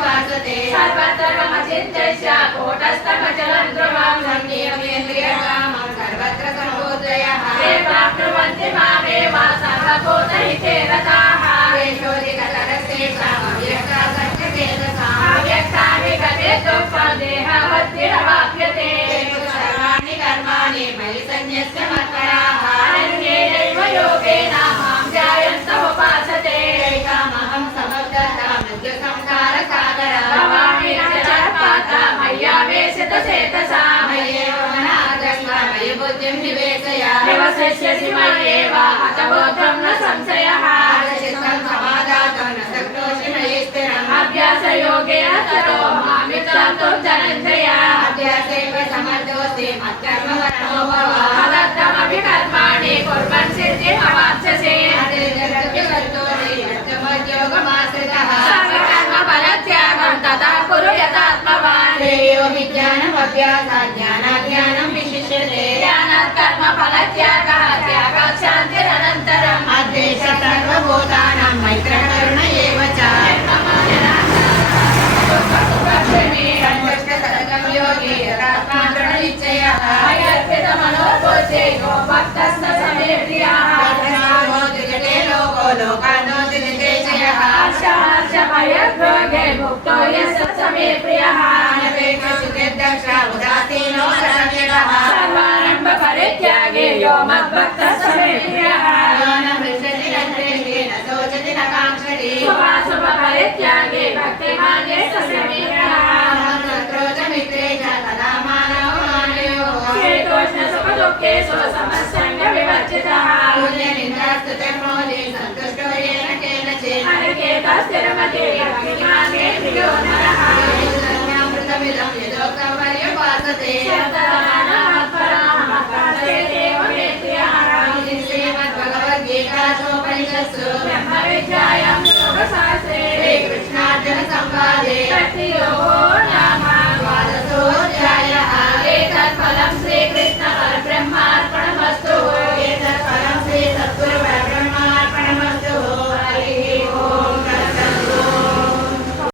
पर्युपासते सर्वत्रमचिन्त्य कूटस्थमचलं ध्रुवं संनियमेन्द्रियकामं सर्वत्र समुद्रयः ते प्राप्नुवन्ति मामेव सर्वभूतहिते रताः अव्यक्ताभिगते दुःखं देहवद्भिरवाप्यते सर्वाणि कर्माणि मयि सन्न्यस्य मत्पराः अनन्येनैव योगेन मां ध्यायन्त उपासते एकामहं समग्रः मध्यसंसारसागरः भवामि जलपाता मय्यावेशितचेतसा मय्येव मनादृष्ट्वा मयि बुद्धिं निवेशय निवसिष्यसि मय्येव अतबोधं न संशयः अभ्यासयोगेन ततो मामित्रान्तुं धनञ्जय अभ्यासेन समर्थोऽसि मत्कर्मवरो भव मदर्थमपि कर्माणि कुर्वन् सिद्धिमवाप्स्यसि सर्वकर्मफलत्यागं तथा कुरु यथात्मवान् श्रेयो हि ज्ञानमभ्यासात् ज्ञानाज्ञानं विशिष्यते ज्ञानात् कर्मफलत्यागः त्यागात् शान्तिरनन्तरम् अद्वेषः सर्वभूतानां मैत्रः करुण एव च योगी यथात्मादृढनिश्चयः मयर्पितमनोबोधे यो भक्तस्त समे प्रियः जगते लोको लोकानो जगते जयः हर्षमयभोगे मुक्तो यस्य समे प्रियः अनपेक्षसुखेर्दक्षः उदासीनो रसव्यगः सर्वारम्भपरित्यागे यो मद्भक्तः समे प्रियः यो न हृष्यति न द्वेष्टि न शोचति न काङ्क्षति शुभाशुभपरित्यागे भक्तिमान् यस्य समे प्रियः शीतोष्णसुखदुःखेषु समस्सङ्गविवर्जितः सन्तुष्टो येन केनचित् अनिकेतस्थिरमतिः भक्तिमान् मे प्रियो नरः यदोक्तं पर्युपासते